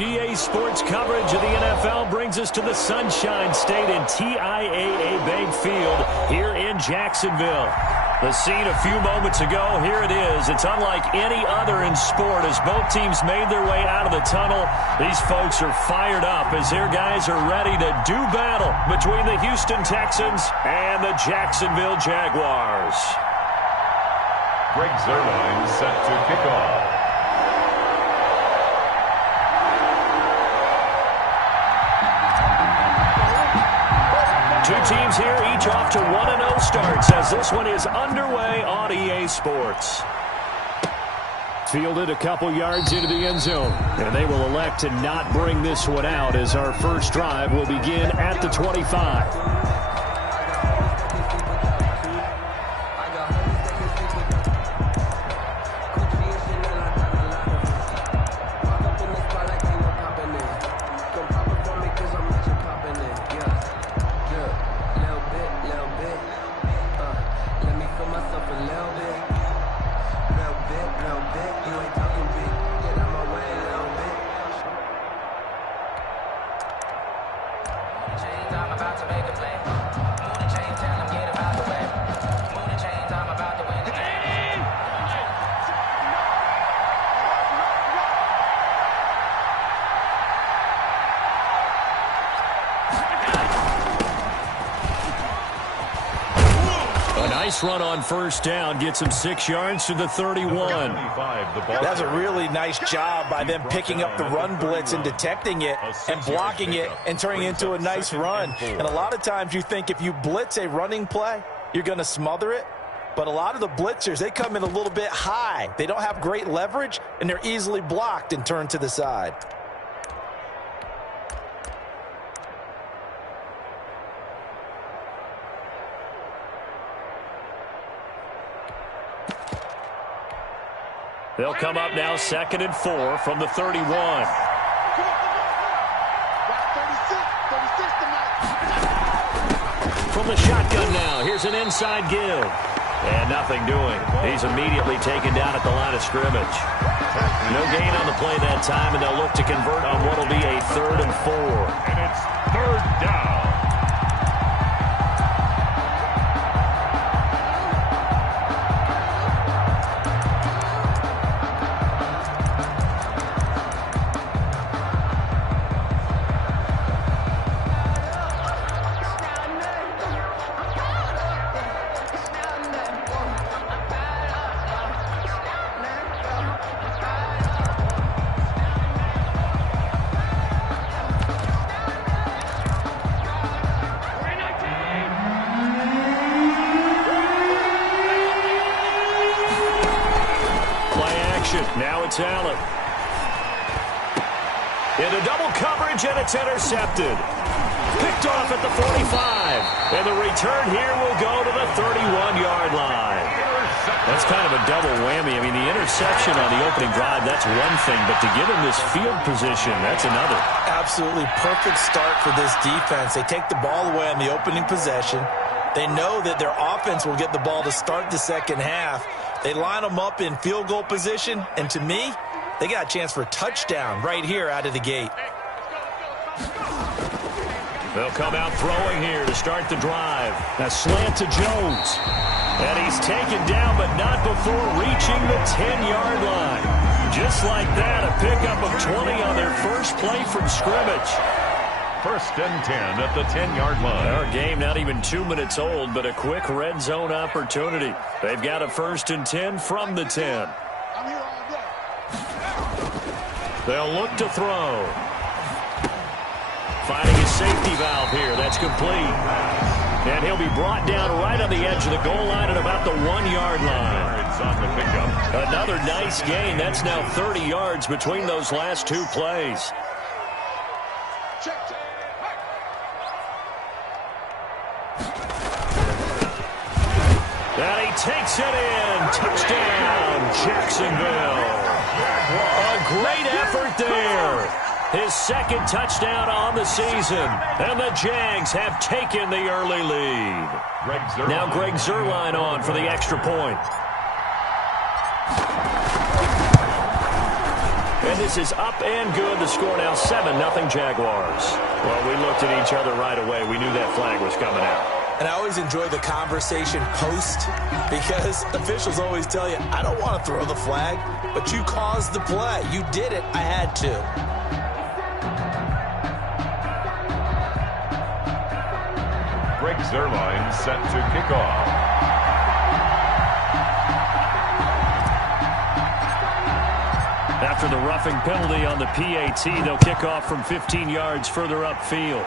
EA Sports coverage of the NFL brings us to the Sunshine State in TIAA Bank Field here in Jacksonville. The scene a few moments ago, here it is. It's unlike any other in sport as both teams made their way out of the tunnel. These folks are fired up as their guys are ready to do battle between the Houston Texans and the Jacksonville Jaguars. Greg Zuerlein set to kick off. Two teams here, each off to 1-0 starts as this one is underway on EA Sports. Fielded a couple yards into the end zone, and they will elect to not bring this one out as our first drive will begin at the 25. Nice run on first down, gets him 6 yards to the 31. That's a really nice job by them picking up the run blitz and detecting it and blocking it and turning it into a nice run. And a lot of times you think if you blitz a running play, you're going to smother it. But a lot of the blitzers, they come in a little bit high. They don't have great leverage, and they're easily blocked and turned to the side. They'll come up now 2nd and 4 from the 31. From the shotgun now, here's an inside give. And nothing doing. He's immediately taken down at the line of scrimmage. No gain on the play that time, and they'll look to convert on what will be a 3rd and 4. And it's 3rd down. Now it's Allen. Into double coverage, and it's intercepted. Picked off at the 45. And the return here will go to the 31-yard line. That's kind of a double whammy. I mean, the interception on the opening drive, that's one thing. But to give him this field position, that's another. Absolutely perfect start for this defense. They take the ball away on the opening possession. They know that their offense will get the ball to start the second half. They line them up in field goal position, and to me, they got a chance for a touchdown right here out of the gate. They'll come out throwing here to start the drive. A slant to Jones. And he's taken down, but not before reaching the 10-yard line. Just like that, a pickup of 20 on their first play from scrimmage. 1st and 10 at the 10-yard line. Our game not even 2 minutes old, but a quick red zone opportunity. They've got a 1st and 10 from the 10. They'll look to throw. Finding his safety valve here. That's complete. And he'll be brought down right on the edge of the goal line at about the 1-yard line. It's on the pickup. Another nice gain. That's now 30 yards between those last 2 plays. And he takes it in. Touchdown, Jacksonville. A great effort there. His 2nd touchdown on the season. And the Jags have taken the early lead. Now Greg Zuerlein on for the extra point. And this is up and good. The score now 7-0 Jaguars. Well, we looked at each other right away. We knew that flag was coming out. And I always enjoy the conversation post because officials always tell you, I don't want to throw the flag, but you caused the play. You did it. I had to. Greg Zuerlein set to kick off. After the roughing penalty on the PAT, they'll kick off from 15 yards further upfield.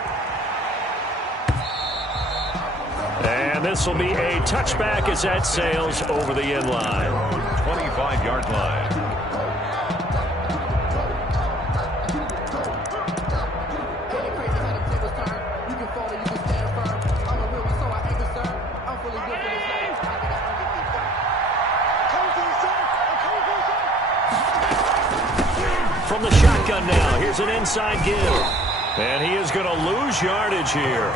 And this will be a touchback as that sails over the end line. 25-yard line. From the shotgun now, here's an inside give. And he is going to lose yardage here.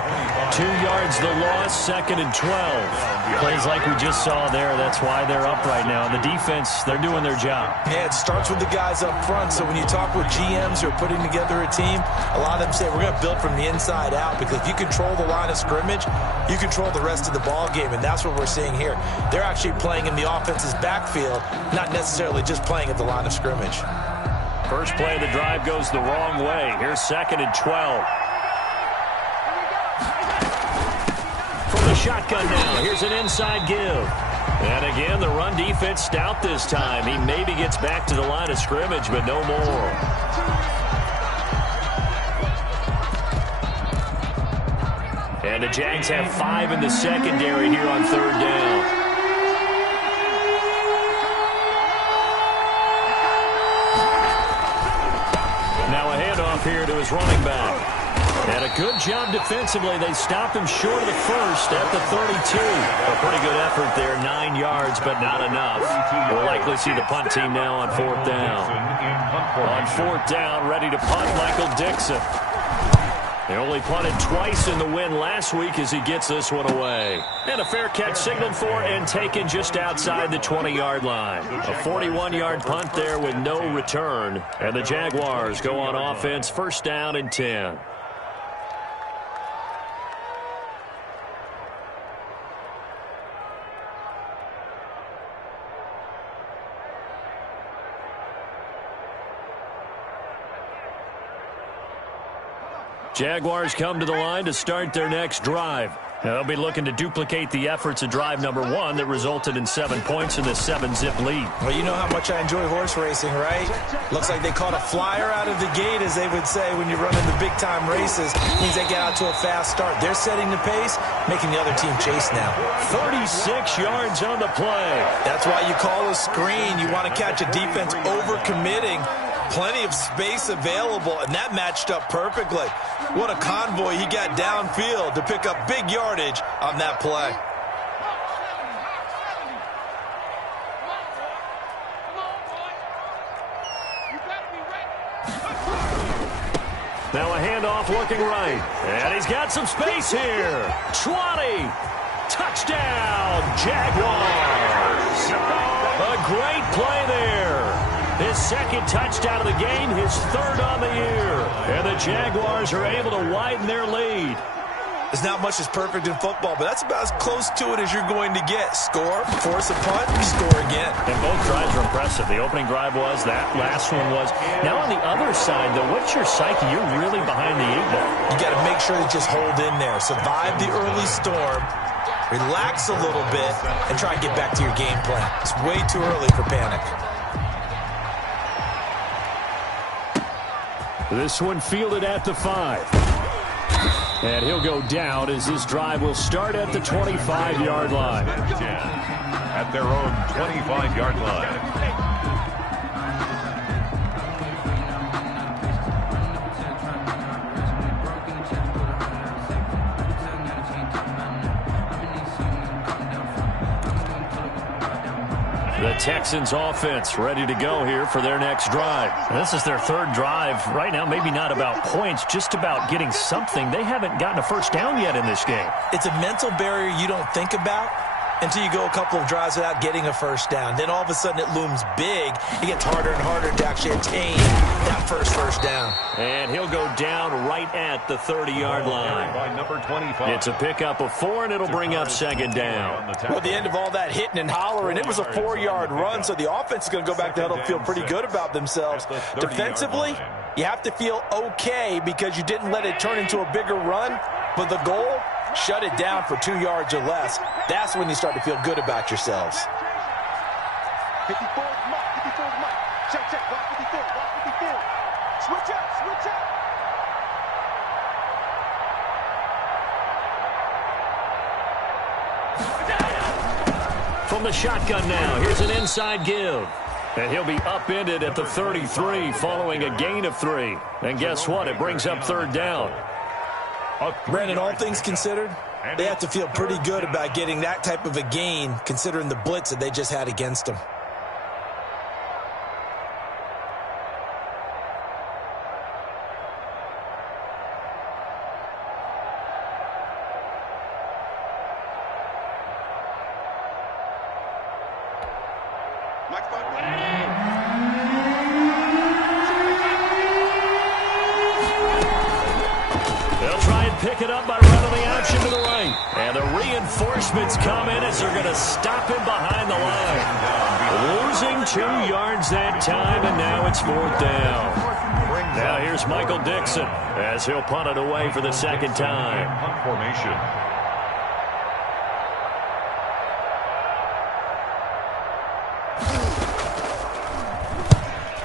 2 yards the loss, 2nd and 12. Plays like we just saw there. That's why they're up right now. And the defense, they're doing their job. Yeah, it starts with the guys up front. So when you talk with GMs who are putting together a team, a lot of them say we're going to build from the inside out because if you control the line of scrimmage, you control the rest of the ball game. And that's what we're seeing here. They're actually playing in the offense's backfield, not necessarily just playing at the line of scrimmage. First play of the drive goes the wrong way. Here's 2nd and 12. From the shotgun now, here's an inside give. And again, the run defense stout this time. He maybe gets back to the line of scrimmage, but no more. And the Jags have 5 in the secondary here on 3rd down. Here to his running back. And a good job defensively. They stopped him short of the first at the 32. A pretty good effort there. 9 yards, but not enough. We'll likely see the punt team now on 4th down. On 4th down, ready to punt, Michael Dixon. They only punted twice in the win last week as he gets this one away. And a fair catch signaled for and taken just outside the 20-yard line. A 41-yard punt there with no return. And the Jaguars go on offense, 1st down and 10. Jaguars come to the line to start their next drive. They'll be looking to duplicate the efforts of drive number 1 that resulted in 7 points in this 7-zip lead. Well, you know how much I enjoy horse racing, right? Looks like they caught a flyer out of the gate, as they would say when you're running the big-time races. It means they get out to a fast start. They're setting the pace, making the other team chase now. 36 yards on the play. That's why you call a screen. You want to catch a defense over-committing. Plenty of space available, and that matched up perfectly. What a convoy he got downfield to pick up big yardage on that play. Now a handoff looking right. And he's got some space here. 20. Touchdown, Jaguars. A great play there. His 2nd touchdown of the game, his 3rd on the year. And the Jaguars are able to widen their lead. There's not much that's perfect in football, but that's about as close to it as you're going to get. Score, force a punt, score again. And both drives are impressive. The opening drive was, that last one was. Now on the other side, though, what's your psyche? You're really behind the 8-ball. You got to make sure to just hold in there. Survive the early storm. Relax a little bit and try and get back to your game plan. It's way too early for panic. This one fielded at the 5. And he'll go down as this drive will start at the 25-yard line. At their own 25-yard line. The Texans offense ready to go here for their next drive. This is their 3rd drive. Right now, maybe not about points, just about getting something. They haven't gotten a first down yet in this game. It's a mental barrier you don't think about until you go a couple of drives without getting a first down. Then all of a sudden it looms big. It gets harder and harder to actually attain that first down. And he'll go down right at the 30-yard line. By number 25. It's a pickup of 4, and it'll bring up second down. Well, at the end of all that hitting and hollering, it was a 4-yard run, so the offense is going to go back to huddle and feel pretty good about themselves. Defensively, you have to feel okay because you didn't let it turn into a bigger run, but the goal, shut it down for 2 yards or less. That's when you start to feel good about yourselves. 54, Mike. 54, Mike. Check. Block 54. Block 54. Switch up. From the shotgun now, here's an inside give. And he'll be upended at the 33 following a gain of 3. And guess what? It brings up third down. Brandon, all things considered, they have to feel pretty good about getting that type of a gain considering the blitz that they just had against them. Pick it up by running the option to the right. And the reinforcements come in as they're going to stop him behind the line. Losing 2 yards that time, and now it's fourth down. Now here's Michael Dixon as he'll punt it away for the second time. Punt formation.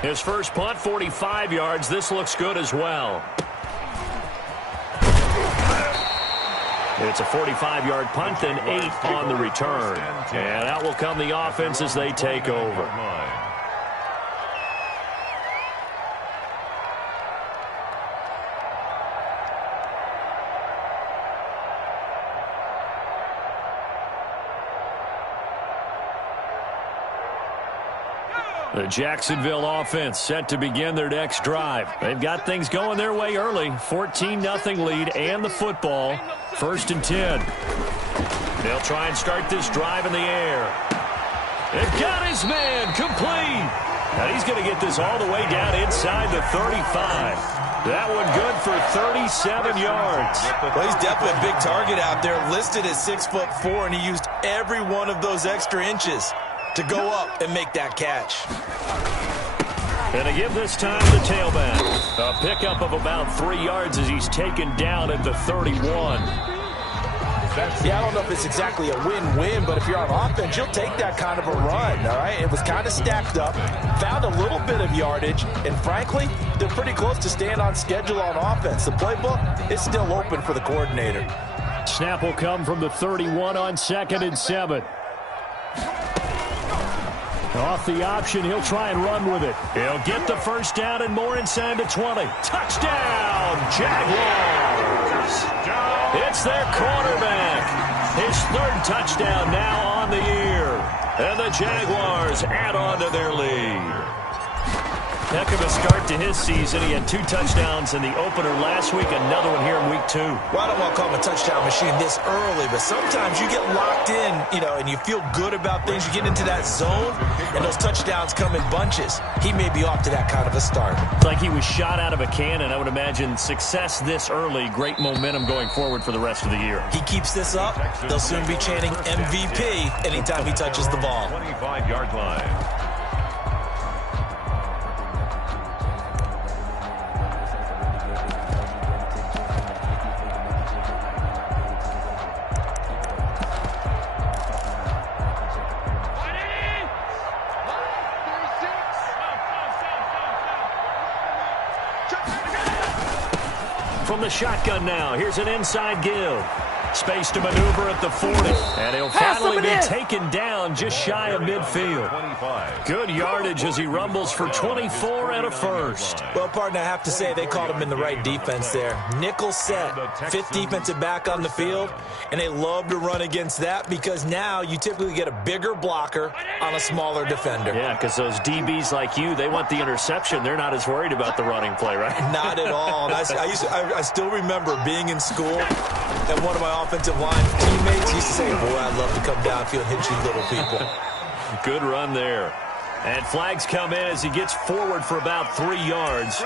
His first punt, 45 yards. This looks good as well. It's a 45-yard punt, then 8 on the return. And out will come the offense as they take over. The Jacksonville offense set to begin their next drive. They've got things going their way early. 14-0 lead and the football. 1st and 10. They'll try and start this drive in the air. They've got his man complete. And he's going to get this all the way down inside the 35. That one good for 37 yards. Well, he's definitely a big target out there, listed at 6'4", and he used every one of those extra inches to go up and make that catch. And to give this time the tailback. A pickup of about 3 yards as he's taken down at the 31. Yeah, I don't know if it's exactly a win-win, but if you're on offense, you'll take that kind of a run, all right? It was kind of stacked up, found a little bit of yardage, and frankly, they're pretty close to staying on schedule on offense. The playbook is still open for the coordinator. Snap will come from the 31 on 2nd and 7. Off the option, he'll try and run with it. He'll get the first down and more inside the 20. Touchdown, Jaguars! It's their quarterback. His 3rd touchdown now on the year. And the Jaguars add on to their lead. Heck of a start to his season. He had 2 touchdowns in the opener last week, another one here in week 2. Well, I don't want to call him a touchdown machine this early, but sometimes you get locked in, and you feel good about things. You get into that zone, and those touchdowns come in bunches. He may be off to that kind of a start. It's like he was shot out of a cannon. I would imagine success this early, great momentum going forward for the rest of the year. He keeps this up, they'll soon be chanting MVP anytime he touches the ball. 25-yard line. From the shotgun now, here's an inside give. Space to maneuver at the 40. And he'll finally be taken down just shy of midfield. Good yardage as he rumbles for 24 and a first. Well, partner, I have to say they caught him in the right defense there. Nickel set, 5th defensive back on the field, and they love to run against that because now you typically get a bigger blocker on a smaller defender. Yeah, because those DBs like you, they want the interception. They're not as worried about the running play, right? Not at all. And I still remember being in school, and one of my offensive line teammates, he used to say, boy, I'd love to come downfield and hit you little people. Good run there. And flags come in as he gets forward for about 3 yards.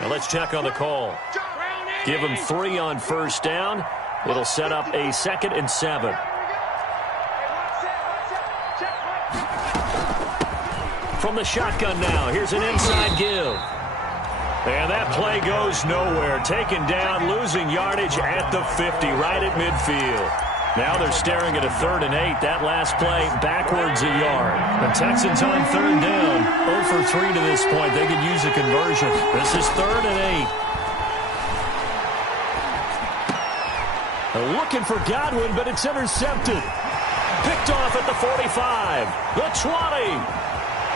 Now let's check on the call. Give him 3 on first down. It'll set up a 2nd and 7. From the shotgun now, here's an inside give. And that play goes nowhere. Taken down, losing yardage at the 50, right at midfield. Now they're staring at a 3rd and 8. That last play backwards a yard. The Texans on 3rd down. 0 for 3 to this point. They could use a conversion. This is 3rd and 8. Looking for Godwin, but it's intercepted. Picked off at the 45. The 20.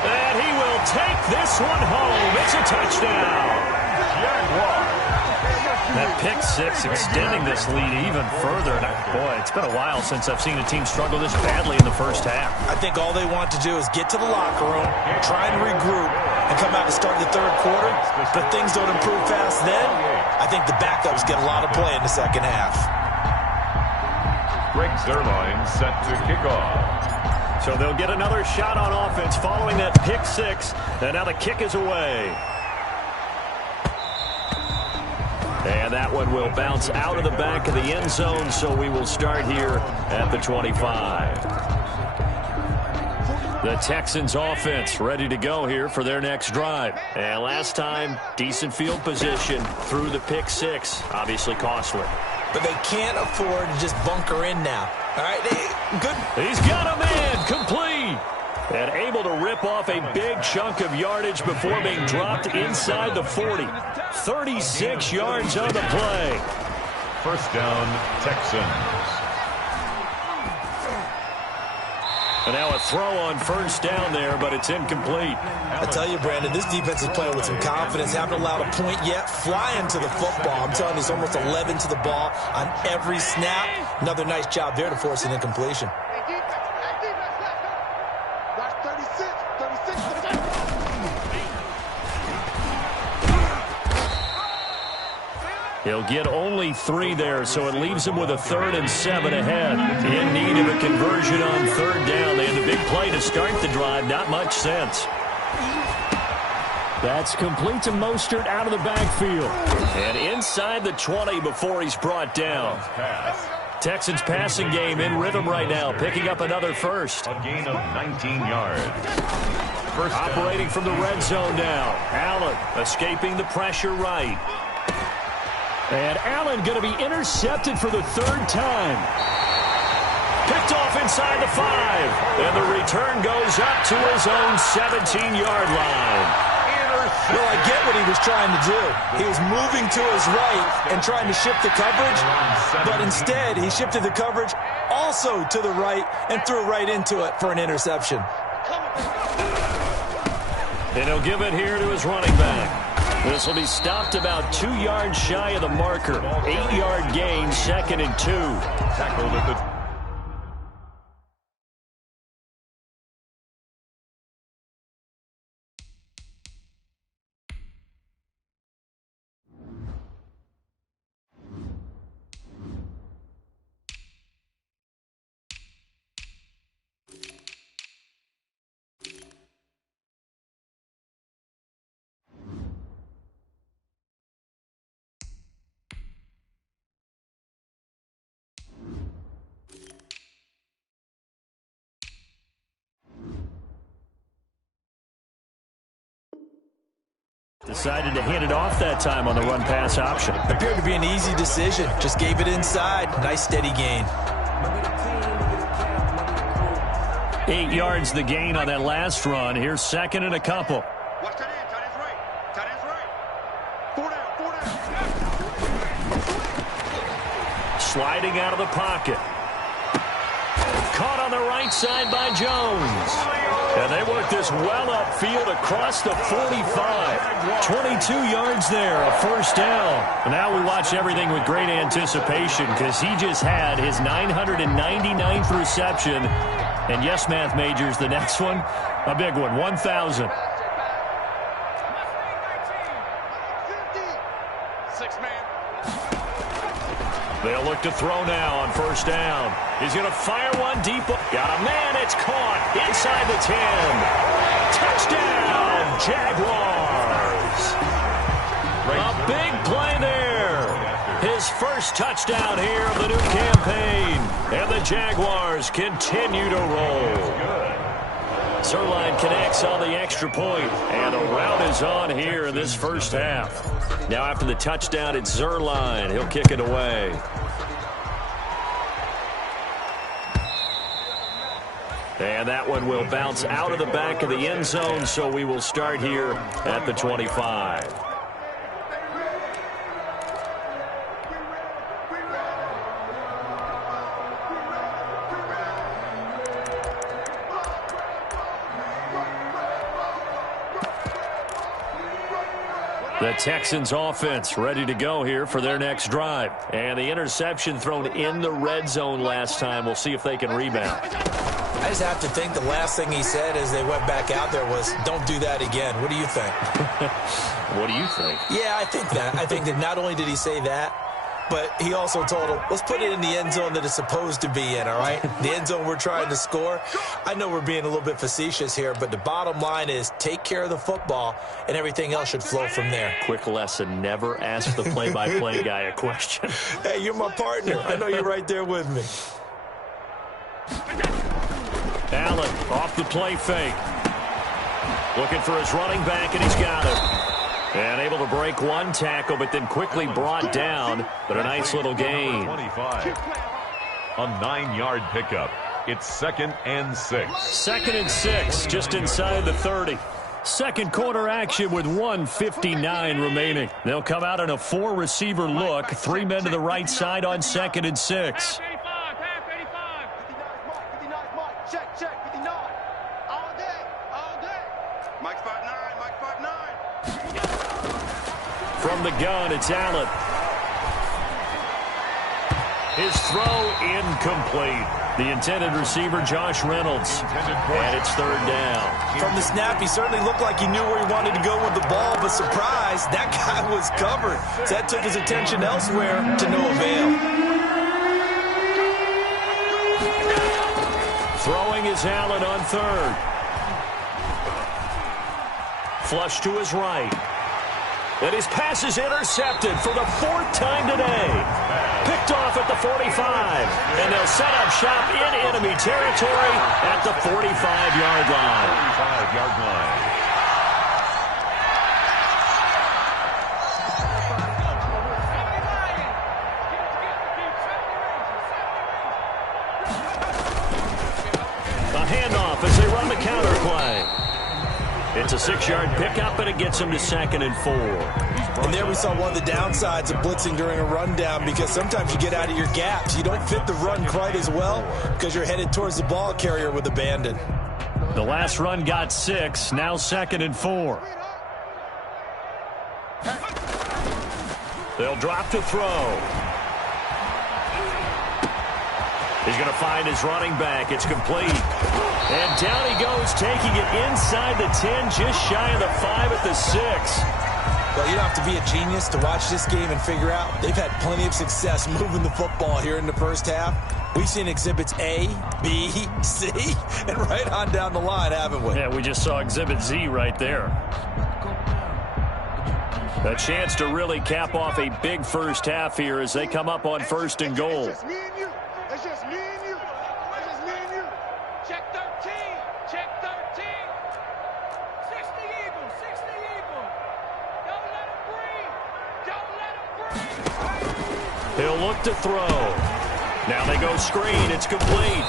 And he will take this one home. It's a touchdown. That pick 6 extending this lead even further. And boy, it's been a while since I've seen a team struggle this badly in the first half. I think all they want to do is get to the locker room, try and regroup, and come out to start the 3rd quarter. But things don't improve fast then. I think the backups get a lot of play in the 2nd half. Greg Zuerlein set to kick off. So they'll get another shot on offense following that pick 6. And now the kick is away. And that one will bounce out of the back of the end zone, so we will start here at the 25. The Texans offense ready to go here for their next drive. And last time, decent field position through the pick 6. Obviously costly. But they can't afford to just bunker in now. All right, good. He's got a man, complete. And able to rip off a big chunk of yardage before being dropped inside the 40. 36 yards on the play. First down, Texans. And now a throw on first down there, but it's incomplete. I tell you, Brandon, this defense is playing with some confidence. Haven't allowed a point yet. Flying to the football. I'm telling you, it's almost 11 to the ball on every snap. Another nice job there to force an incompletion. He'll get only 3 there, so it leaves him with a 3rd and 7 ahead. In need of a conversion on 3rd down. They had the big play to start the drive. Not much sense. That's complete to Mostert out of the backfield. And inside the 20 before he's brought down. Texans passing game in rhythm right now, picking up another first. A gain of 19 yards. First operating from the red zone now. Allen escaping the pressure right. And Allen going to be intercepted for the 3rd time. Picked off inside the 5. And the return goes up to his own 17-yard line. Well, I get what he was trying to do. He was moving to his right and trying to shift the coverage. But instead, he shifted the coverage also to the right and threw right into it for an interception. And he'll give it here to his running back. This will be stopped about 2 yards shy of the marker. 8-yard gain, 2nd and 2. Tackled at the Decided to hand it off that time on the run-pass option. Appeared to be an easy decision. Just gave it inside. Nice steady gain. 8 yards the gain on that last run. Here's 2nd and a couple. Watch that end. Tight end's right. Tight end's right. 4 down. Sliding out of the pocket. Caught on the right side by Jones. And they work this well upfield across the 45. 22 yards there, a first down. Now we watch everything with great anticipation because he just had his 999th reception. And yes, math majors, the next one, a big one, 1,000. 6 man. They'll look to throw now on first down. He's going to fire one deep. Got a man. It's caught inside the 10. Touchdown, Jaguars. A big play there. His first touchdown here of the new campaign. And the Jaguars continue to roll. Zerline connects on the extra point, and a rout is on here in this first half. Now after the touchdown, it's Zerline. He'll kick it away. And that one will bounce out of the back of the end zone, so we will start here at the 25. The Texans offense ready to go here for their next drive. And the interception thrown in the red zone last time. We'll see if they can rebound. I just have to think the last thing he said as they went back out there was, don't do that again. What do you think? What do you think? Yeah, I think that. I think that not only did he say that, but he also told him, let's put it in the end zone that it's supposed to be in, all right? The end zone we're trying to score. I know we're being a little bit facetious here, but the bottom line is take care of the football, and everything else should flow from there. Quick lesson, never ask the play-by-play guy a question. Hey, you're my partner. I know you're right there with me. Allen off the play fake. Looking for his running back, and he's got it. And able to break one tackle, but then quickly brought down. But a nice little gain. 25. A 9-yard pickup. It's 2nd and 6. 2nd and 6, just inside the 30. Second quarter action with 1:59 remaining. They'll come out in a 4-receiver look. 3 men to the right side on 2nd and 6. Check, 59. All day. Mike 5'9", Mike 5'9". From the gun, it's Allen. His throw incomplete. The intended receiver, Josh Reynolds. And it's 3rd down. From the snap, he certainly looked like he knew where he wanted to go with the ball, but surprise, that guy was covered. So that took his attention elsewhere to no avail. Throwing is Allen on 3rd. Flush to his right. And his pass is intercepted for the 4th time today. Picked off at the 45. And they'll set up shop in enemy territory at the 45-yard line. 45-yard line. A handoff as they run the counter play. It's a 6-yard pickup, and it gets him to 2nd and 4. And there we saw one of the downsides of blitzing during a rundown, because sometimes you get out of your gaps. You don't fit the run quite as well because you're headed towards the ball carrier with abandon. The last run got 6, now 2nd and 4. They'll drop to throw. He's going to find his running back. It's complete. And down he goes, taking it inside the 10, just shy of the 5 at the 6. Well, you don't have to be a genius to watch this game and figure out they've had plenty of success moving the football here in the first half. We've seen exhibits A, B, C, and right on down the line, haven't we? Yeah, we just saw exhibit Z right there. A chance to really cap off a big first half here as they come up on 1st and goal. It's just me and you. It's just me and you. It's just me and you. Check 13. Check 13. 60 Eagles. 60 Eagles. Don't let him breathe. Don't let him breathe. He'll look to throw. Now they go screen. It's complete.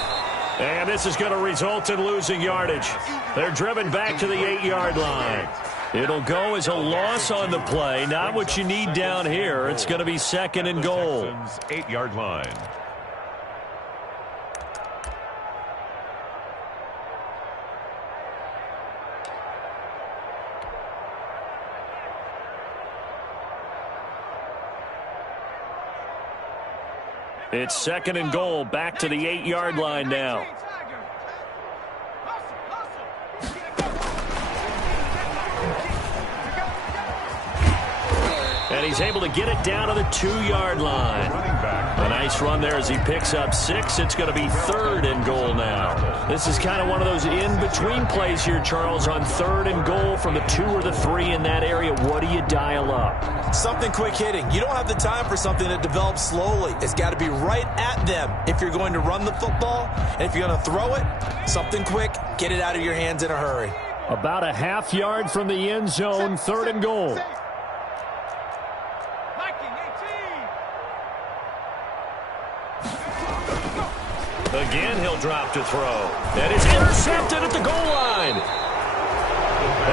And this is going to result in losing yardage. They're driven back to the 8-yard line. It'll go as a loss on the play. Not what you need down here. It's going to be 2nd and goal. 8-yard line. It's 2nd and goal, back to the 8-yard line now. And he's able to get it down to the 2-yard line. A nice run there as he picks up 6. It's going to be 3rd and goal now. This is kind of one of those in-between plays here, Charles, on 3rd and goal from the 2 or the 3 in that area. What do you dial up? Something quick hitting. You don't have the time for something that develops slowly. It's got to be right at them if you're going to run the football. And if you're going to throw it, something quick, get it out of your hands in a hurry. About a half-yard from the end zone, 3rd and goal. Again, he'll drop to throw. And it's intercepted at the goal line.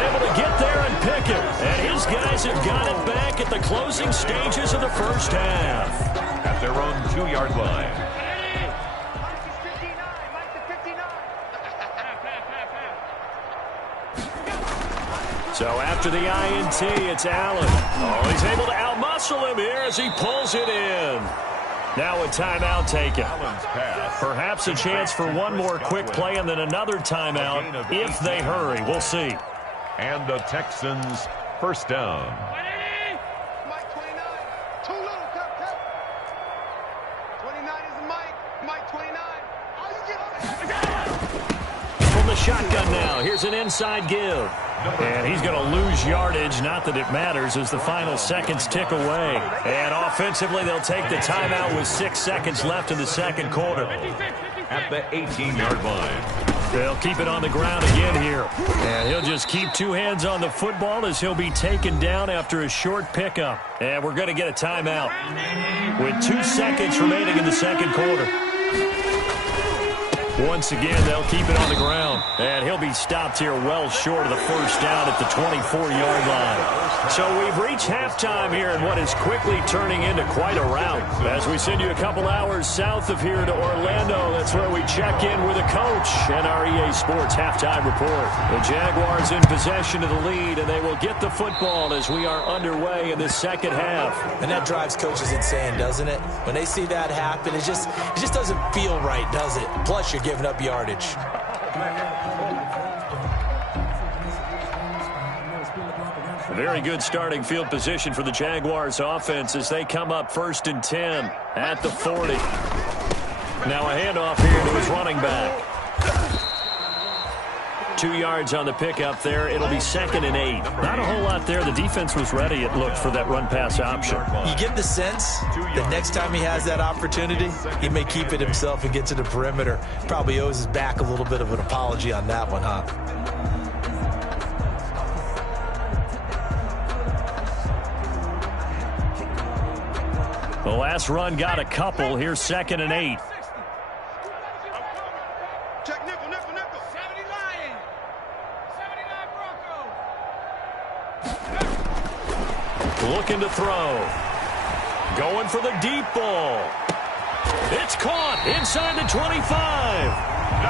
Able to get there and pick it. And his guys have got it back at the closing stages of the first half. At their own 2-yard line. So after the INT, it's Allen. Oh, he's able to outmuscle him here as he pulls it in. Now a timeout taken. Perhaps a chance for one more quick play and then another timeout if they hurry. We'll see. And the Texans first down. Mike 29. Too little, cut. 29 is Mike. Mike 29. Oh, you get From the shotgun now, here's an inside give. And he's going to lose yardage. Not that it matters as the final seconds tick away. And offensively, they'll take the timeout with 6 seconds left in the second quarter. At the 18-yard line. They'll keep it on the ground again here. And he'll just keep 2 hands on the football as he'll be taken down after a short pickup. And we're going to get a timeout with 2 seconds remaining in the second quarter. Once again, they'll keep it on the ground. And he'll be stopped here well short of the first down at the 24-yard line. So we've reached halftime here in what is quickly turning into quite a rout. As we send you a couple hours south of here to Orlando, that's where we check in with a coach and our EA Sports halftime report. The Jaguars in possession of the lead, and they will get the football as we are underway in the second half. And that drives coaches insane, doesn't it? When they see that happen, it just doesn't feel right, does it? Plus, you're giving up yardage. A very good starting field position for the Jaguars offense as they come up 1st and 10 at the 40. Now a handoff here to his running back. 2 yards on the pickup there. It'll be 2nd and 8. Not a whole lot there. The defense was ready, it looked, for that run-pass option. You get the sense that next time he has that opportunity, he may keep it himself and get to the perimeter. Probably owes his back a little bit of an apology on that one, huh? The last run got a couple. Here's 2nd and 8. Check nickel. 70 Lion. 79 Bronco. Looking to throw. Going for the deep ball. It's caught inside the 25.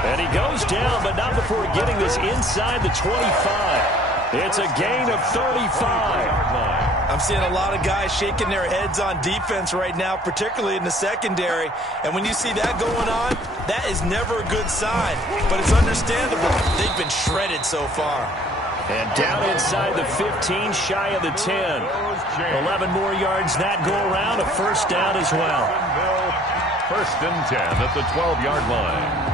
And he goes down, but not before getting this inside the 25. It's a gain of 35. I'm seeing a lot of guys shaking their heads on defense right now, particularly in the secondary. And when you see that going on, that is never a good sign. But it's understandable. They've been shredded so far. And down inside the 15, shy of the 10. 11 more yards that go around, a first down as well. 1st and 10 at the 12-yard line.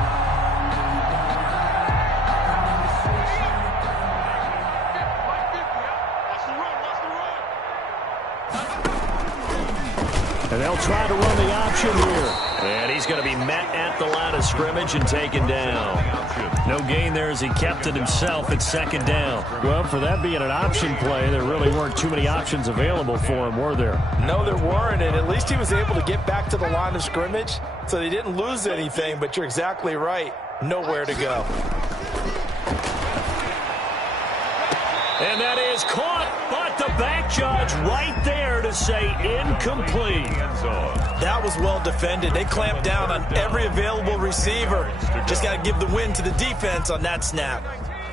And they'll try to run the option here. And he's going to be met at the line of scrimmage and taken down. No gain there as he kept it himself at 2nd down. Well, for that being an option play, there really weren't too many options available for him, were there? No, there weren't, and at least he was able to get back to the line of scrimmage, so they didn't lose anything, but you're exactly right. Nowhere to go. And that is caught, but the back judge right there to say incomplete. That was well defended. They clamped down on every available receiver. Just got to give the win to the defense on that snap.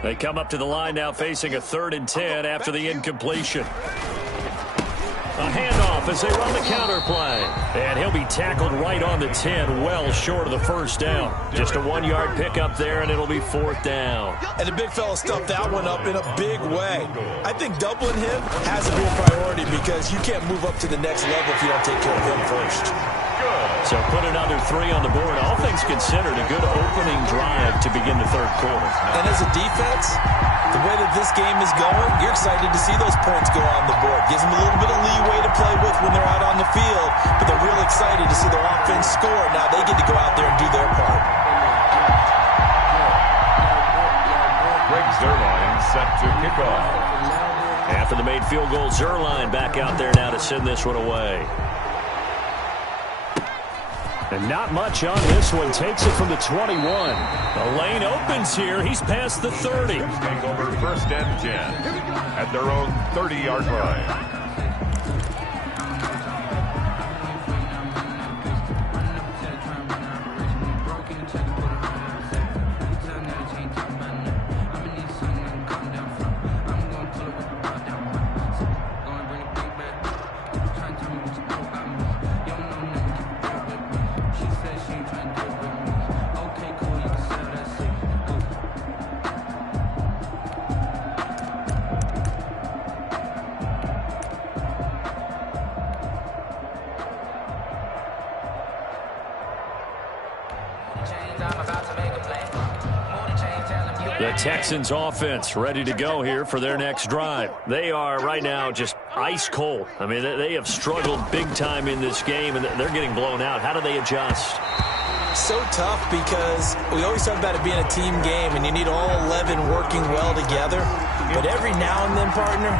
They come up to the line now facing a 3rd and 10 after the incompletion. A handoff off as they run the counter play. And he'll be tackled right on the 10, well short of the first down. Just a 1-yard pickup there, and it'll be 4th down. And the big fella stuffed that one up in a big way. I think doubling him has to be a priority because you can't move up to the next level if you don't take care of him first. So put another 3 on the board. All things considered, a good opening drive to begin the third quarter. And as a defense, the way that this game is going, you're excited to see those points go on the board. Gives them a little bit of leeway to play with when they're out on the field, but they're real excited to see their offense score. Now they get to go out there and do their part. Greg Zuerlein set to kick off. After the made field goal, Zuerlein back out there now to send this one away. And not much on this one. Takes it from the 21. The lane opens here. He's past the 30. Take over 1st and 10 at their own 30-yard line. The Texans offense ready to go here for their next drive. They are right now just ice cold. I mean, they have struggled big time in this game, and they're getting blown out. How do they adjust? So tough because we always talk about it being a team game, and you need all 11 working well together. But every now and then, partner,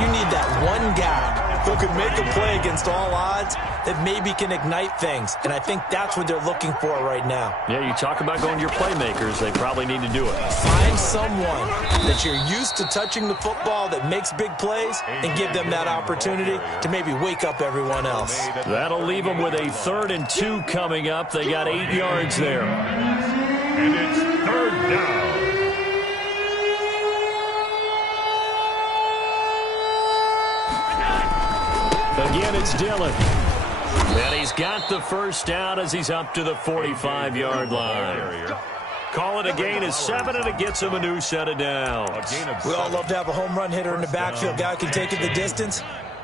you need that one guy who can make a play against all odds that maybe can ignite things. And I think that's what they're looking for right now. Yeah, you talk about going to your playmakers. They probably need to do it. Find someone that you're used to touching the football that makes big plays and give them that opportunity to maybe wake up everyone else. That'll leave them with a 3rd and 2 coming up. They got 8 yards there. And it's 3rd down. Again, it's Dillon. And he's got the first down as he's up to the 45-yard line. Call it a gain of 7, and it gets him a new set of downs. We all love to have a home run hitter in the backfield. Guy who can take it the distance.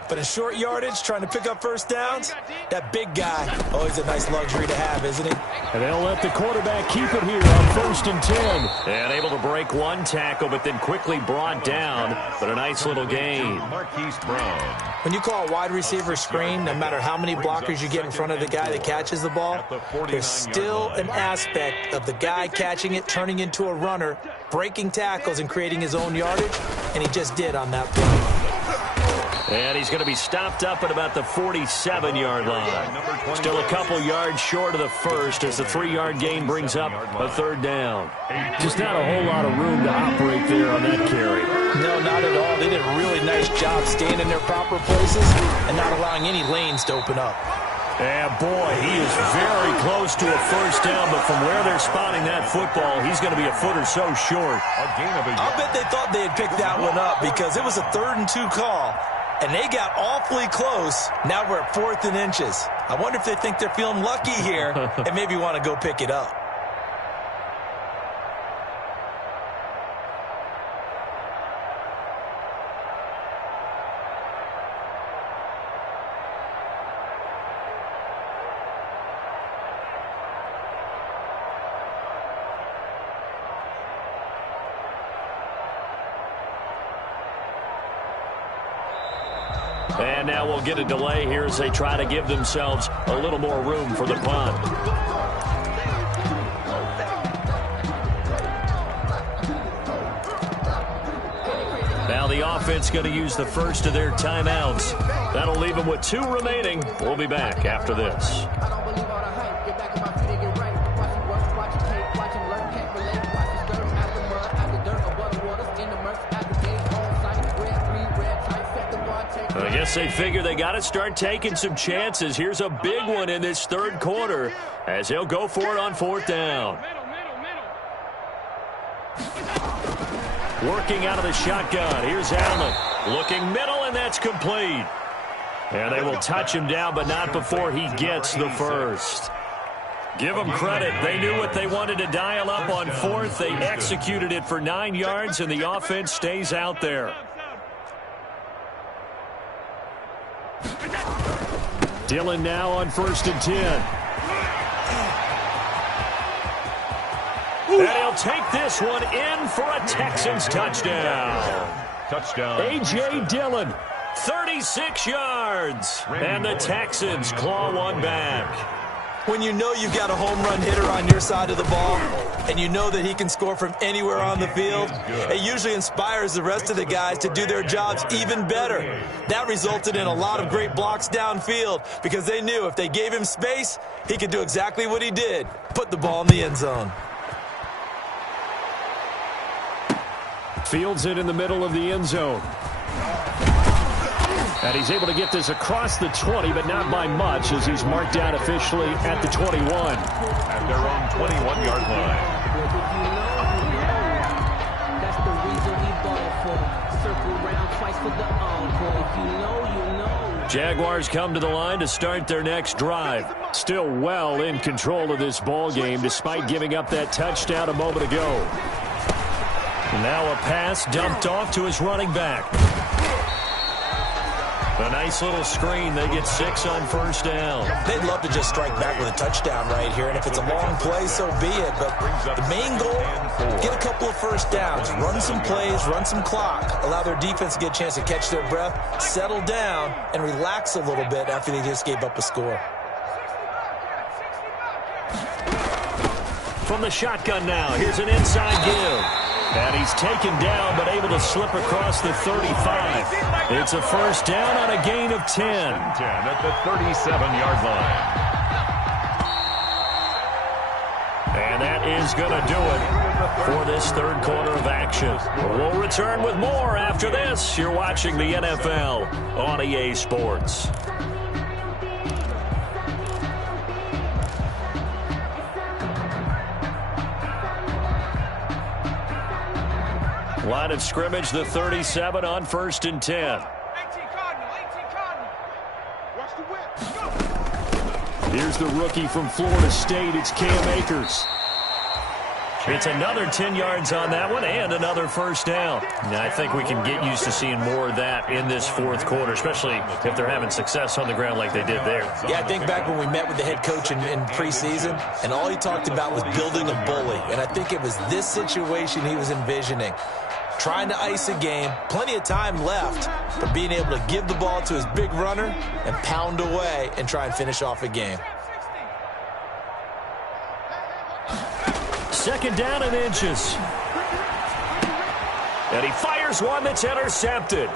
But in short yardage, trying to pick up first downs, that big guy, always a nice luxury to have, isn't he? And they'll let the quarterback keep it here on 1st and 10. And able to break one tackle, but then quickly brought down. But a nice little gain. Marquise Brown. When you call a wide receiver screen, no matter how many blockers you get in front of the guy that catches the ball, there's still an aspect of the guy catching it, turning into a runner, breaking tackles and creating his own yardage, and he just did on that play. And he's going to be stopped up at about the 47-yard line. Still a couple yards short of the first as the 3-yard gain brings up a 3rd down. Just not a whole lot of room to operate there on that carry. No, not at all. They did a really nice job staying in their proper places and not allowing any lanes to open up. And boy, he is very close to a first down, but from where they're spotting that football, he's going to be a foot or so short. I'll bet they thought they had picked that one up because it was a 3rd and 2 call. And they got awfully close. Now we're at 4th and inches. I wonder if they think they're feeling lucky here and maybe want to go pick it up. And now we'll get a delay here as they try to give themselves a little more room for the punt. Now the offense going to use the first of their timeouts. That'll leave them with 2 remaining. We'll be back after this. I guess they figure they got to start taking some chances. Here's a big one in this 3rd quarter as he'll go for it on 4th down. Working out of the shotgun. Here's Allen. Looking middle, and that's complete. And they will touch him down, but not before he gets the first. Give them credit. They knew what they wanted to dial up on fourth. They executed it for 9 yards, and the offense stays out there. Dillon now on 1st and 10. And he'll take this one in for a Texans touchdown. Touchdown. A.J. Dillon, 36 yards. And the Texans claw one back. When you know you've got a home run hitter on your side of the ball, and you know that he can score from anywhere on the field, it usually inspires the rest of the guys to do their jobs even better. That resulted in a lot of great blocks downfield because they knew if they gave him space, he could do exactly what he did, put the ball in the end zone. Fields it in the middle of the end zone. And he's able to get this across the 20, but not by much as he's marked out officially at the 21. At their own 21-yard line. That's the reason we ball for. Circle round twice for the encore. If you know, you know. Jaguars come to the line to start their next drive. Still well in control of this ball game despite giving up that touchdown a moment ago. And now a pass dumped off to his running back. A nice little screen. They get 6 on 1st down. They'd love to just strike back with a touchdown right here, and if it's a long play, so be it. But the main goal, get a couple of 1st downs, run some plays, run some clock, allow their defense to get a chance to catch their breath, settle down, and relax a little bit after they just gave up a score. From the shotgun now, here's an inside give. And he's taken down, but able to slip across the 35. It's a 1st down on a gain of 10. 10 at the 37-yard line. And that is going to do it for this 3rd quarter of action. We'll return with more after this. You're watching the NFL on EA Sports. Line of scrimmage, the 37 on 1st and 10. 18 Cardinal. Watch the whip. Go. Here's the rookie from Florida State. It's Cam Akers. It's another 10 yards on that one and another 1st down. Now, I think we can get used to seeing more of that in this 4th quarter, especially if they're having success on the ground like they did there. Yeah, I think back when we met with the head coach in preseason, and all he talked about was building a bully. And I think it was this situation he was envisioning. Trying to ice a game, plenty of time left, but being able to give the ball to his big runner and pound away and try and finish off a game. 2nd down and inches. And he fires one that's intercepted.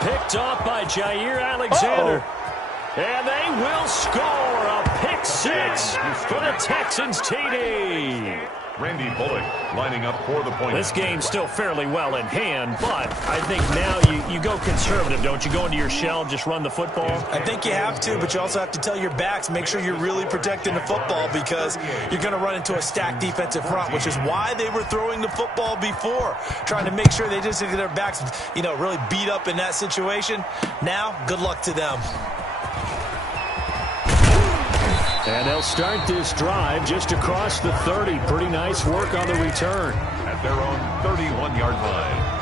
Picked off by Jair Alexander. And they will score a pick 6 for the Texans TD. Randy Bullock lining up for the point. This game's still fairly well in hand, but I think now you go conservative, don't you? Go into your shell, just run the football? I think you have to, but you also have to tell your backs, make sure you're really protecting the football because you're going to run into a stacked defensive front, which is why they were throwing the football before, trying to make sure they just get their backs, really beat up in that situation. Now, good luck to them. And they'll start this drive just across the 30. Pretty nice work on the return. At their own 31-yard line.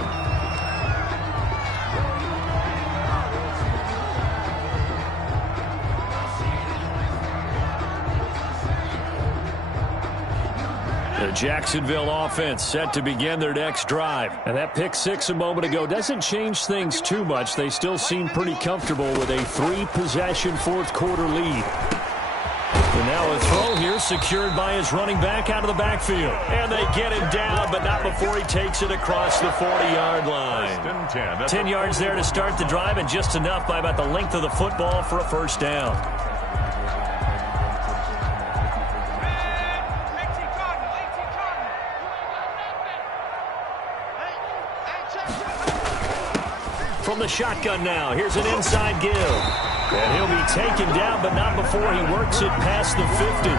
The Jacksonville offense set to begin their next drive. And that pick 6 a moment ago doesn't change things too much. They still seem pretty comfortable with a 3-possession 4th quarter lead. And now a throw here secured by his running back out of the backfield. And they get him down, but not before he takes it across the 40-yard line. 10 yards there to start the drive, and just enough by about the length of the football for a 1st down. 18 Cardinal. From the shotgun now, here's an inside give. And he'll be taken down, but not before he works it past the 50.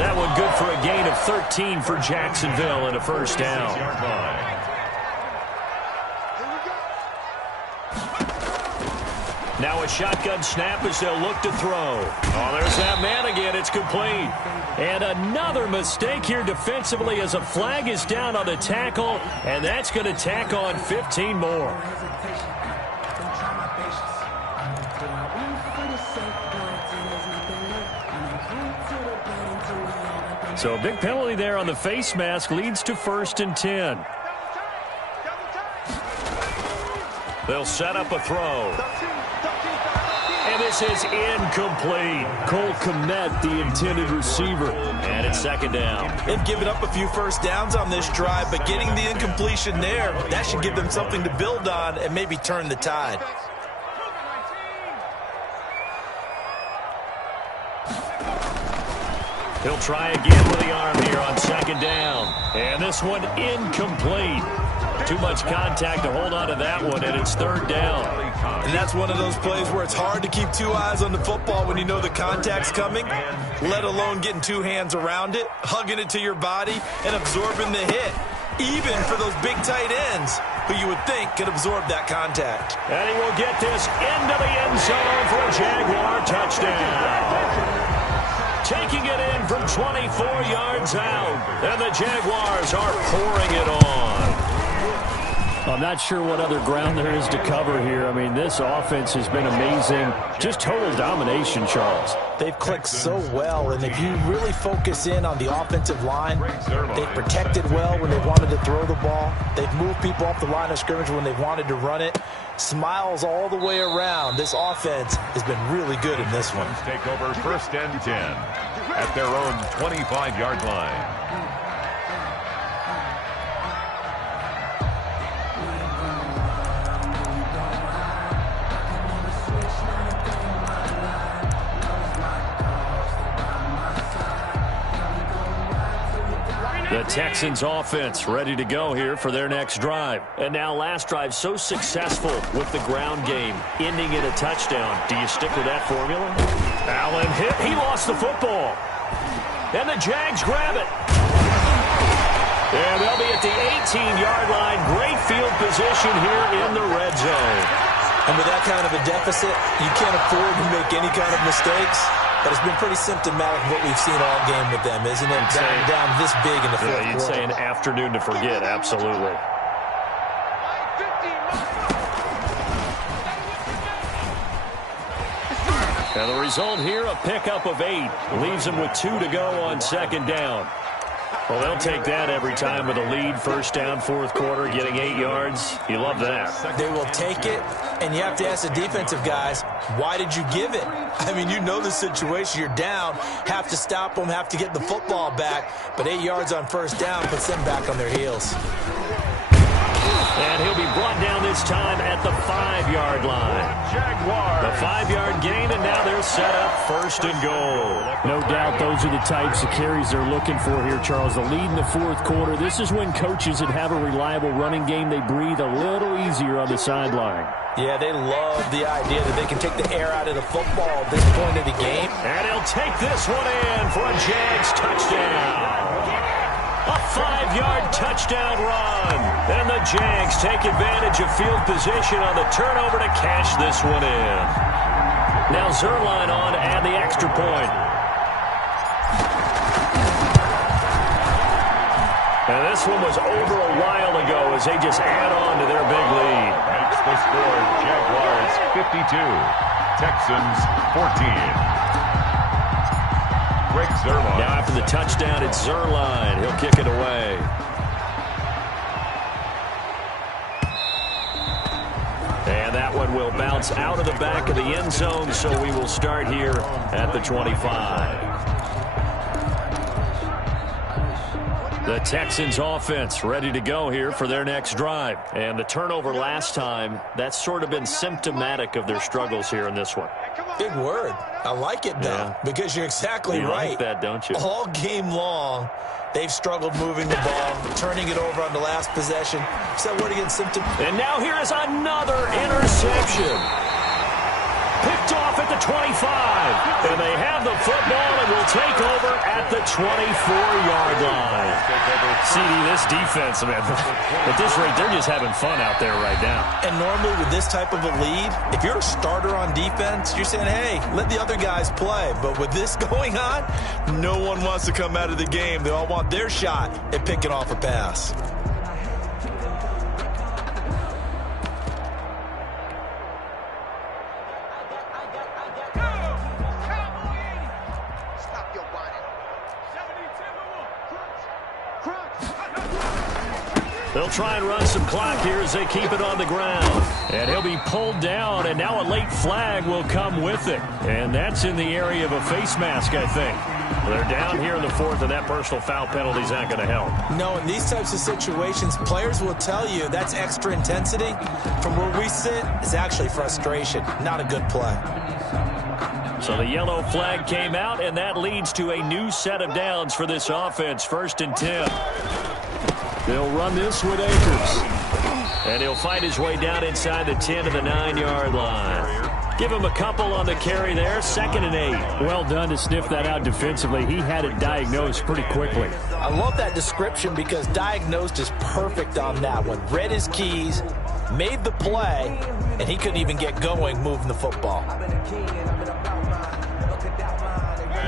That one good for a gain of 13 for Jacksonville and a 1st down. Now a shotgun snap as they'll look to throw. Oh, there's that man again. It's complete. And another mistake here defensively as a flag is down on the tackle, and that's going to tack on 15 more. So a big penalty there on the face mask leads to 1st and 10. They'll set up a throw. And this is incomplete. Cole Kmet, the intended receiver. And it's 2nd down. They've given up a few first downs on this drive, but getting the incompletion there, that should give them something to build on and maybe turn the tide. He'll try again with the arm here on 2nd down. And this one incomplete. Too much contact to hold on to that one, and it's 3rd down. And that's one of those plays where it's hard to keep 2 eyes on the football when you know the contact's coming, let alone getting 2 hands around it, hugging it to your body, and absorbing the hit, even for those big tight ends who you would think could absorb that contact. And he will get this into the end zone for a Jaguar touchdown. Taking it in from 24 yards out, and the Jaguars are pouring it on. I'm not sure what other ground there is to cover here. I mean, this offense has been amazing. Just total domination, Charles. They've clicked so well, and if you really focus in on the offensive line, they've protected well when they wanted to throw the ball. They've moved people off the line of scrimmage when they've wanted to run it. Smiles all the way around. This offense has been really good in this one. Take over 1st and 10 at their own 25-yard line. The Texans offense ready to go here for their next drive. And now last drive so successful with the ground game, ending in a touchdown. Do you stick with that formula? Allen hit. He lost the football. And the Jags grab it. And they'll be at the 18-yard line. Great field position here in the red zone. And with that kind of a deficit, you can't afford to make any kind of mistakes. But it's been pretty symptomatic of what we've seen all game with them, isn't it? Down this big in the fourth quarter. You'd say an afternoon to forget, absolutely. And the result here, a pickup of 8. Leaves them with 2 to go on 2nd down. Well, they'll take that every time with a lead. 1st down, 4th quarter, getting 8 yards. You love that. They will take it, and you have to ask the defensive guys, why did you give it? I mean, you know the situation. You're down, have to stop them, have to get the football back, but 8 yards on 1st down puts them back on their heels. And he'll be brought down this time at the 5-yard line. The 5-yard gain, and now they're set up 1st and goal. No doubt those are the types of carries they're looking for here, Charles. The lead in the 4th quarter. This is when coaches that have a reliable running game, they breathe a little easier on the sideline. Yeah, they love the idea that they can take the air out of the football at this point of the game. And he'll take this one in for a Jags touchdown. A 5-yard touchdown run. And the Jags take advantage of field position on the turnover to cash this one in. Now Zerline on to add the extra point. And this one was over a while ago as they just add on to their big lead. Makes the score Jaguars 52, Texans 14. Greg Zerline. Now after the touchdown, it's Zerline. He'll kick it away. And that one will bounce out of the back of the end zone, so we will start here at the 25. The Texans offense ready to go here for their next drive. And the turnover last time, that's sort of been symptomatic of their struggles here in this one. Big word. I like it, though, because you're exactly right. You like that, don't you? All game long, they've struggled moving the ball, turning it over on the last possession. So word against symptom. And now here is another interception. Picked off at the 25. And they have the football and will take over at the 24-yard line. CD, this defense, man, at this rate, they're just having fun out there right now. And normally with this type of a lead, if you're a starter on defense, you're saying, hey, let the other guys play. But with this going on, no one wants to come out of the game. They all want their shot at picking off a pass. They'll try and run some clock here as they keep it on the ground. And he'll be pulled down, and now a late flag will come with it. And that's in the area of a face mask, I think. They're down here in the fourth, and that personal foul penalty is not going to help. No, in these types of situations, players will tell you that's extra intensity. From where we sit, it's actually frustration. Not a good play. So the yellow flag came out, and that leads to a new set of downs for this offense. 1st and 10. They'll run this with Akers. And he'll fight his way down inside the 10 to the 9-yard line. Give him a couple on the carry there. 2nd and 8. Well done to sniff that out defensively. He had it diagnosed pretty quickly. I love that description because diagnosed is perfect on that one. Read his keys, made the play, and he couldn't even get going moving the football.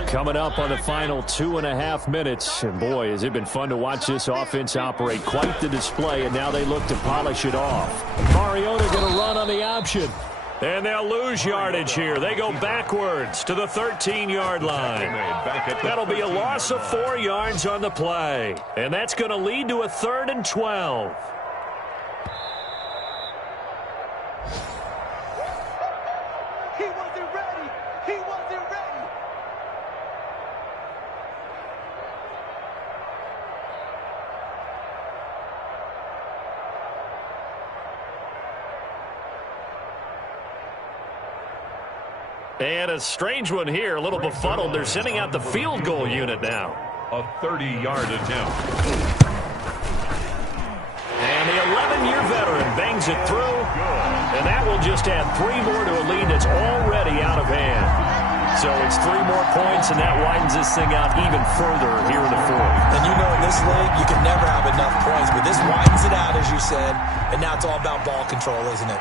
Coming up on the final 2.5 minutes. And boy, has it been fun to watch this offense operate. Quite the display, and now they look to polish it off. Mariota going to run on the option. And they'll lose yardage here. They go backwards to the 13-yard line. That'll be a loss of 4 yards on the play. And that's going to lead to a 3rd and 12. He wasn't ready. He wasn't ready. And a strange one here, a little befuddled. They're sending out the field goal unit now. A 30-yard attempt. And the 11-year veteran bangs it through. And that will just add 3 more to a lead that's already out of hand. So it's 3 more points, and that widens this thing out even further here in the 4th. And you know in this league, you can never have enough points. But this widens it out, as you said. And now it's all about ball control, isn't it?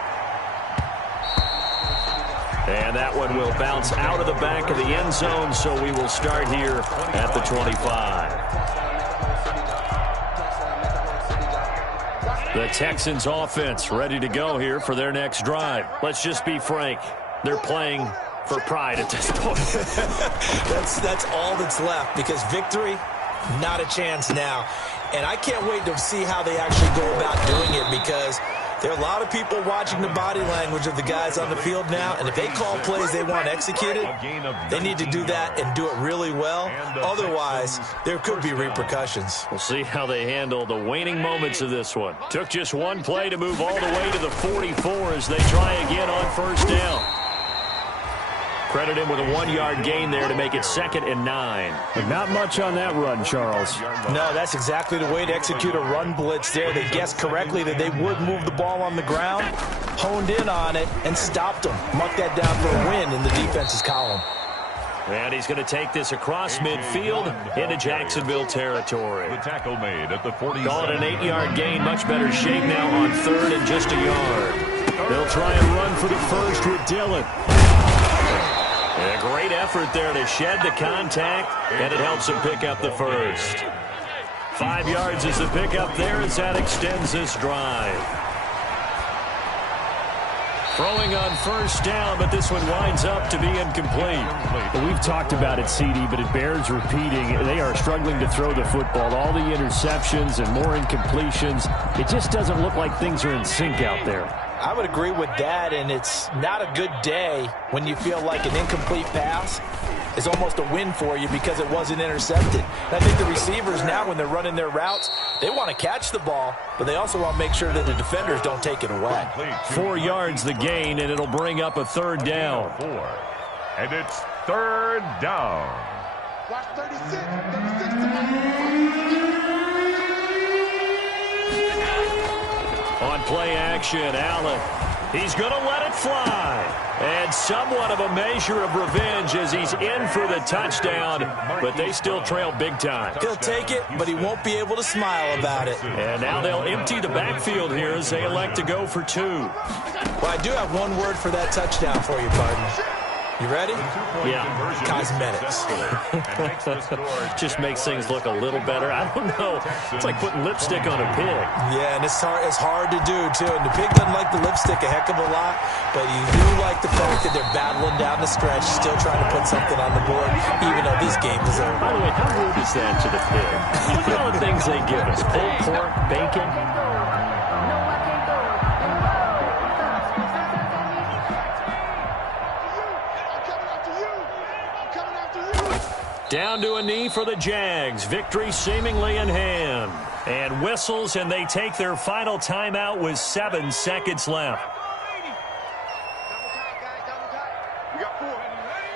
And that one will bounce out of the back of the end zone, so we will start here at the 25. The Texans offense ready to go here for their next drive. Let's just be frank. They're playing for pride at this point. That's all that's left because victory, not a chance now. And I can't wait to see how they actually go about doing it because there are a lot of people watching the body language of the guys on the field now, and if they call plays they want executed, they need to do that and do it really well. Otherwise, there could be repercussions. We'll see how they handle the waning moments of this one. Took just one play to move all the way to the 44 as they try again on 1st down. Credit him with a 1-yard gain there to make it 2nd and 9. But not much on that run, Charles. No, that's exactly the way to execute a run blitz there. They guessed correctly that they would move the ball on the ground, honed in on it, and stopped them. Mark that down for a win in the defense's column. And he's going to take this across midfield into Jacksonville territory. The tackle made at the 40. Call it an 8-yard gain. Much better shape now on 3rd and just a yard. They'll try and run for the first with Dillon. And a great effort there to shed the contact, and it helps him pick up the first. 5 yards is the pickup there as that extends this drive. Throwing on 1st down, but this one winds up to be incomplete. Well, we've talked about it, CD, but it bears repeating. They are struggling to throw the football. All the interceptions and more incompletions. It just doesn't look like things are in sync out there. I would agree with that, and it's not a good day when you feel like an incomplete pass is almost a win for you because it wasn't intercepted. And I think the receivers now, when they're running their routes, they want to catch the ball, but they also want to make sure that the defenders don't take it away. 4 yards the gain, and it'll bring up a 3rd down. And it's 3rd down. Watch 36. 36 On play action, Allen He's going to let it fly. And somewhat of a measure of revenge as he's in for the touchdown, but they still trail big time. He'll take it, but he won't be able to smile about it. And now they'll empty the backfield here as they elect to go for 2. Well, I do have one word for that touchdown for you, partner. You ready? Yeah. Cosmetics. Just makes things look a little better. I don't know. It's like putting lipstick on a pig. Yeah, and it's hard to do, too. And the pig doesn't like the lipstick a heck of a lot, but you do like the fact that they're battling down the stretch, still trying to put something on the board, even though this game is over. By the way, how rude is that to the pig? Look at all the things they give us. Pulled pork, bacon. Down to a knee for the Jags. Victory seemingly in hand. And whistles, and they take their final timeout with 7 seconds left.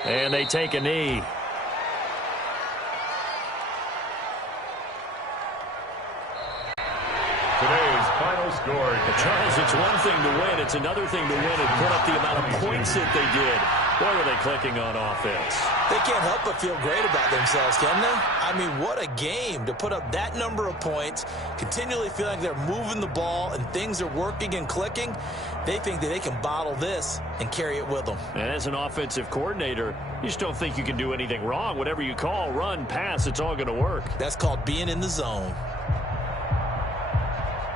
And they take a knee. Today's final score. Charles, it's one thing to win. It's another thing to win and put up the amount of points that they did. Boy, were they clicking on offense. They can't help but feel great about themselves, can they? I mean, what a game to put up that number of points, continually feel like they're moving the ball and things are working and clicking. They think that they can bottle this and carry it with them. And as an offensive coordinator, you just don't think you can do anything wrong. Whatever you call, run, pass, it's all going to work. That's called being in the zone.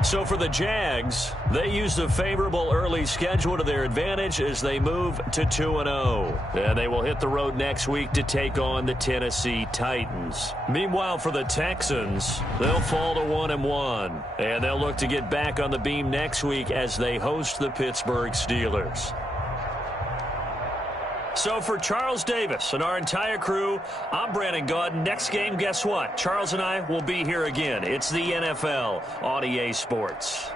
So for the Jags, they use the favorable early schedule to their advantage as they move to 2-0. And they will hit the road next week to take on the Tennessee Titans. Meanwhile, for the Texans, they'll fall to 1-1. And they'll look to get back on the beam next week as they host the Pittsburgh Steelers. So for Charles Davis and our entire crew, I'm Brandon Gaudin. Next game, guess what? Charles and I will be here again. It's the NFL on EA Sports.